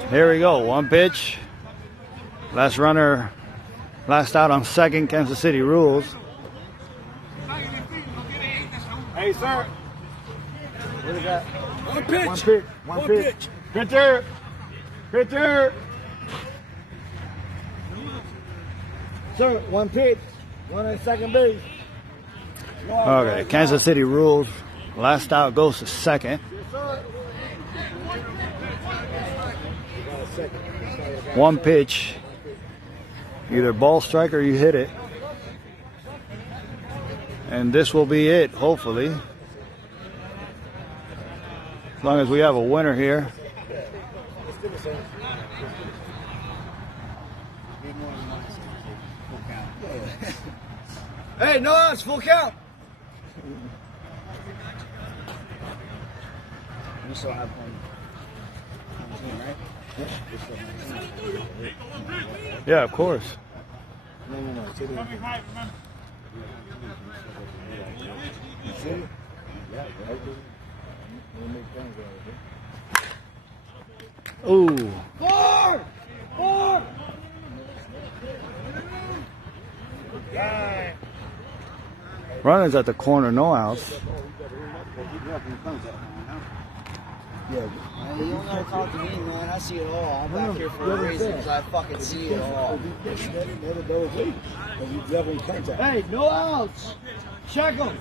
here we go. 1 pitch. Last runner, last out on 2nd. Kansas City rules. Hey, sir. What is that? One pitch. One pitch. One pitch. Pitcher. Pitcher. Sir, one pitch. One at second base. Okay, Kansas City rules. Last out goes to second. One pitch. Either ball strike or you hit it. And this will be it, hopefully. As long as we have a winner here. Hey, no, it's full count. You still have one, right? Yeah, of course. No. Ooh. Four! Runners at the corner, no outs. Yeah. Man, you don't gotta talk to me, man. I see it all. I'm back here for a reason, because I fucking see it all. Never go away. And you never in contact. Hey, no outs. Check them.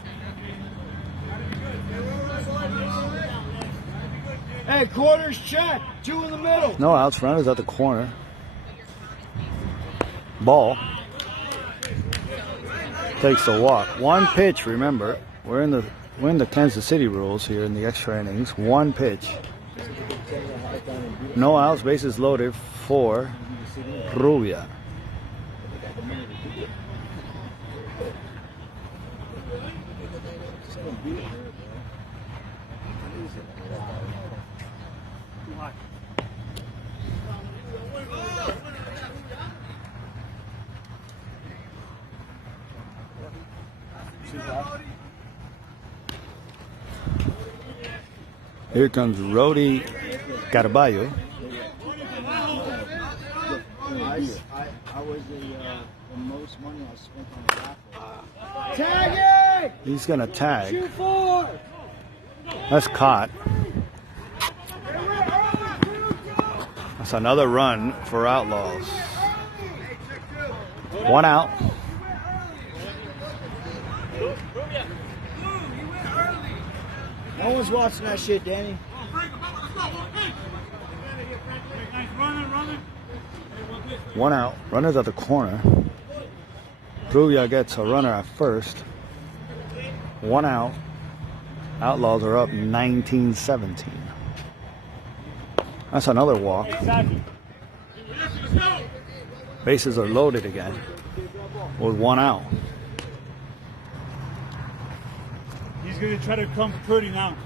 Hey, quarters check. 2 in the middle. No outs. Runners at the corner. Ball. Takes the walk. One pitch, remember. We're in the Kansas City rules here in the extra innings. One pitch. No outs, bases loaded for Rubia. Here comes Rody Caraballo. I was the most money I spent on the raffle. Tag it! He's going to tag. Shoot 4! That's caught. That's another run for Outlaws. One out. No one's watching that shit, Danny. One out. Runners at the corner. Rubia gets a runner at first. One out. Outlaws are up 19-17. That's another walk. Bases are loaded again with one out. He's going to try to come pretty now.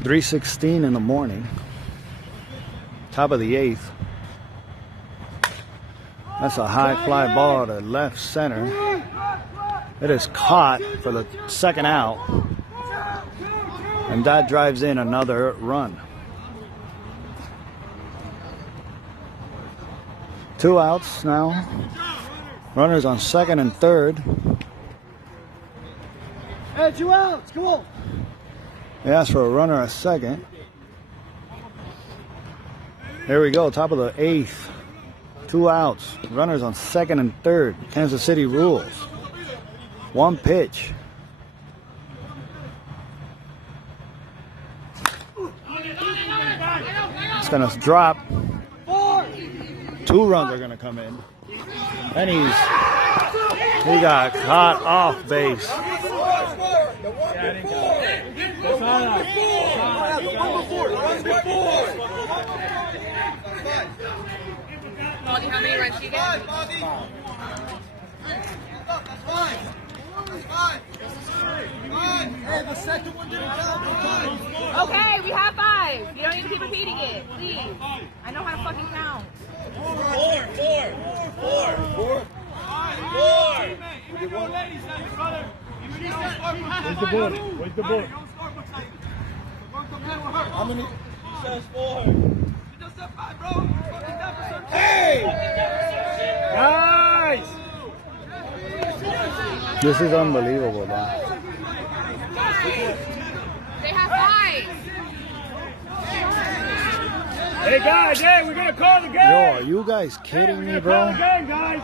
3:16 in the morning. Top of the 8th. That's a high fly ball to left center. It is caught for the second out. And that drives in another run. 2 outs now. Runners on second and third. Hey, 2 outs. Come on. They asked for a runner at second. Here we go, top of the 8th. 2 outs. Runners on second and third. Kansas City rules. One pitch. It's going to drop. 2 runs are going to come in. And he got caught off base. Baldy, how many runs do you get? Hey, the second one didn't count. Okay, we have 5. You don't need to keep repeating it, please. I know how to fucking count. 4. Where's the board? Where's the board? How many? He says 4. He just said 5, bro. Fucking deficit. Hey! Guys! This is unbelievable, man. Hey guys, hey, we're gonna call the game. Yo, are you guys kidding me, bro? Call the game, guys.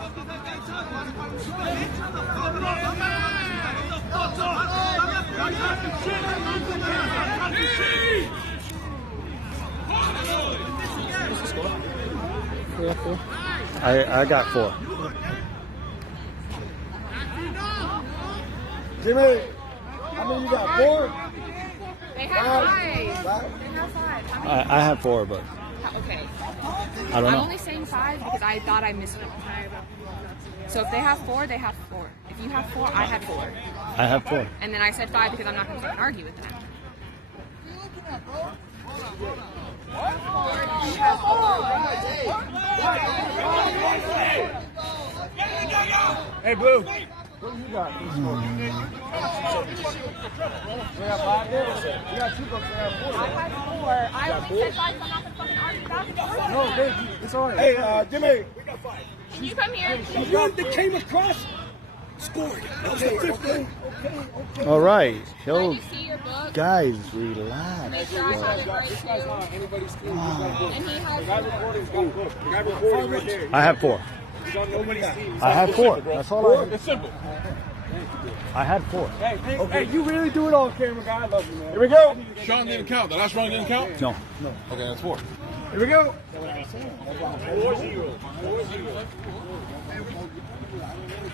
I got 4. Jimmy, how many you got? 4? They have 5. They have 5. How many? I have 4, but Okay. I don't I'm know. only saying 5 because I thought I missed one. So if they have 4, they have 4. If you have 4, I have 4. I have 4. And then I said 5 because I'm not going to argue with them. Hey, Blue. What you got? Mm. We got 5 there? We got 2 books. We have 4. I have 4. I only said 5 because I'm not going to fucking argue back and forth. No, baby, it's all right. Hey, Jimmy. We got 5. Can you come here? The one that came across scored. Okay, okay. All right. Yo, Can you see your book? guys, relax. Make sure I have it right too. Anybody's team. And he has The guy recording's got a book. The guy recording right there. I have 4. He's on nobody's team. I have 4. That's all I It's simple. I had 4. Hey, you really do it on camera, guy. I love you, man. Here we go. Sean didn't count. The last round didn't count? No. Okay, that's 4. Here we go. 4-0. 4-0.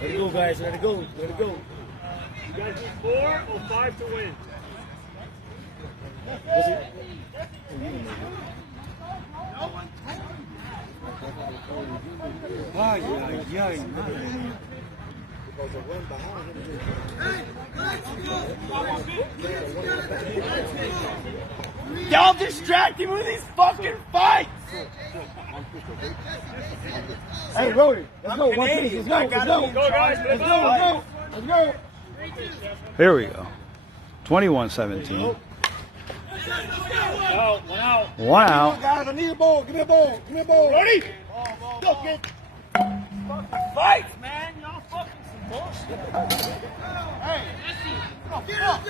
Let it go, guys. Let it go. Let it go. You guys need 4 or 5 to win. Ay, ay, ay. Y'all distracting with these fucking fights! Hey, Rody. Let's go. One piece. Let's go. Let's go. Go, guys. Let's go. Let's go. Let's go. Here we go. 21-17. Out. 1 out. 1 out. Guys, I need a ball. Give me a ball. Give me a ball. Ready? Go, kid. Fights, man. Y'all fucking some bullshit. Hey, get up.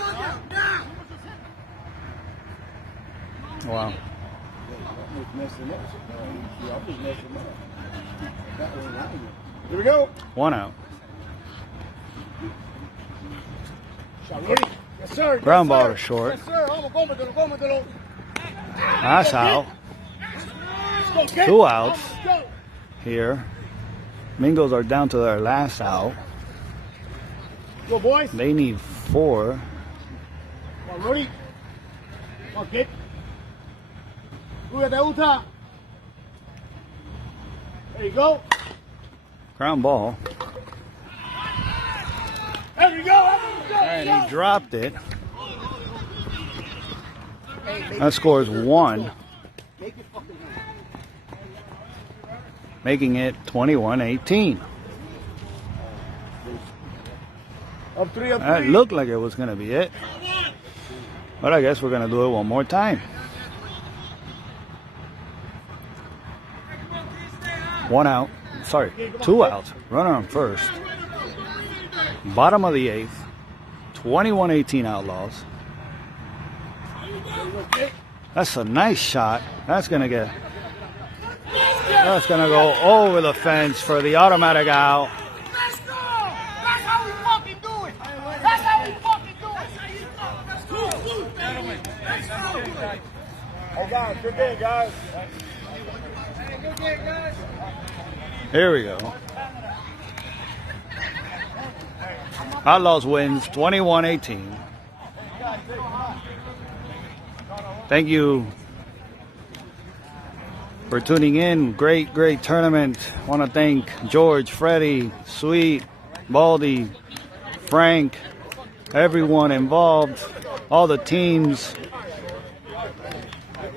Wow. Here we go. 1 out. Yes, sir. Ground ball to short. Yes, sir. Gómetelo. That's out. 2 outs here. Mingos are down to their last out. Go, boys. They need 4. Come on, Rudy. Come on, kid. Look at the UTA. There you go. Ground ball. There you go. And he dropped it. That scores 1. Making it 21-18. Up 3, up 3. That looked like it was going to be it. But I guess we're going to do it one more time. 1 out. Sorry, 2 outs. Runner on first. Bottom of the 8th. 21-18 Outlaws. That's a nice shot. That's going to go over the fence for the automatic out. Let's go. That's how we fucking do it. That's how we fucking do it. Let's go. Hey, guys. Good day, guys. Here we go. Outlaws wins 21-18. Thank you for tuning in. Great tournament. Want to thank George, Freddie, Sweet, Baldy, Frank, everyone involved, all the teams.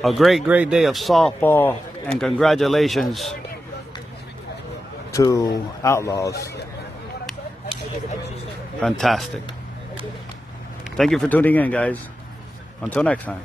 A great day of softball, and congratulations to Outlaws. Fantastic. Thank you for tuning in, guys. Until next time.